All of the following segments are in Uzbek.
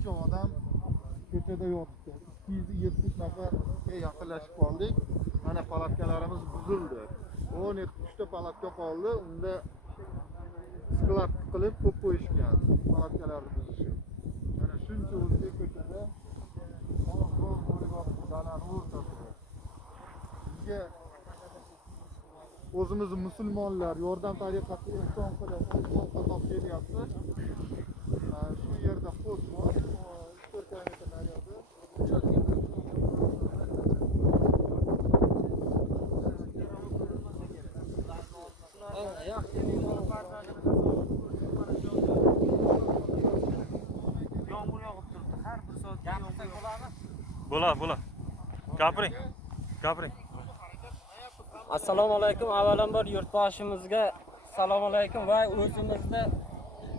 shuncha odam ko'chada yotibdi. 270 nafarga yaqinlashib qoldik. Mana palatkalarimiz buzildi. 13 ta palatka qoldi. Unda sklad qilib qo'yib qo'yishgan. Palatkalarni buzishib. Mana shuncha o'zbek ko'chada bizga o'zimiz musulmonlar yordam tariqasida ehson qilib qatob kelyapti. Shu yerda xo'sh bor, 4 kilometr naryoqda. Yomg'ir yog'ib turibdi. Har bir soatga yomg'ir bo'ladimi? Bo'la. Gapiring. Assalomu alaykum. Avvalambor yurtboshimizga assalomu alaykum va o'zimizda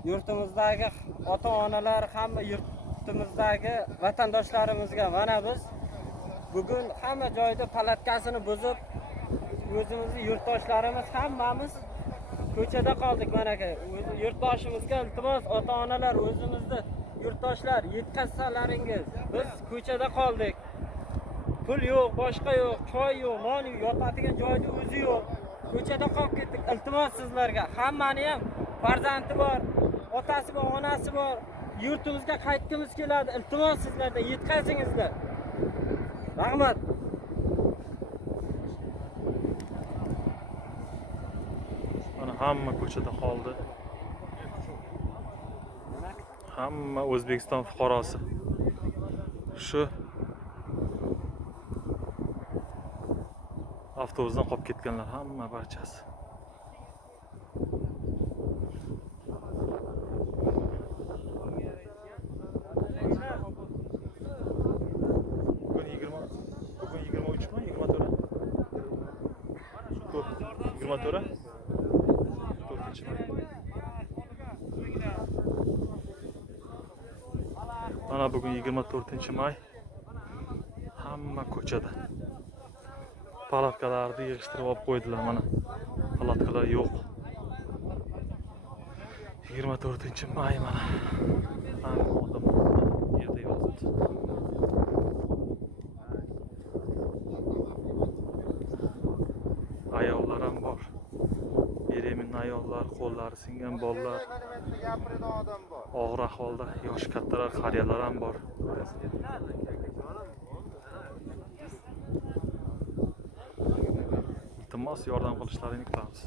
yurtimizdagi ota-onalar hamma yurtimizdagi vatandoshlarimizga mana biz bugun hamma joyda palatkasini buzib o'zimizning yurtdoshlarimiz hammamiz ko'chada qoldik mana aka. Yurtboshimizga iltimos ota-onalar o'zimizda yurtdoshlar yetkazsalaringiz. Biz ko'chada qoldik. Pul yo'q, boshqa yo'q, choy yo'q, non yo'q, yotadigan joyda o'zi yo'q. Ko'chada qolib ketdik. Iltimos sizlarga, hammani ham farzandi bor, otasi bor, onasi bor. Yurtimizga qaytgimiz keladi. Iltimos sizlardan yetkazingizlar. Rahmat. Mana hamma ko'chada qoldi. Hamma O'zbekiston fuqarosi. Shu avtobusdan qolib ketganlar hamma barchasi. Bugun 23 mi? 24? 24? 4-may. Mana bugun 24-may. Hamma ko'chada. Palatkalarni yig'ishtirib olib qo'ydilar mana. Palatkalar yo'q. 24-may mana. Hamma odam yerda yotibdi. Ayollar ham bor. Yeremin ayollar, qo'llari singan bolalar. Og'ir ahvolda yosh kattalar, qariyalar ham bor. Iltimos yordam qilishlarini kutamiz.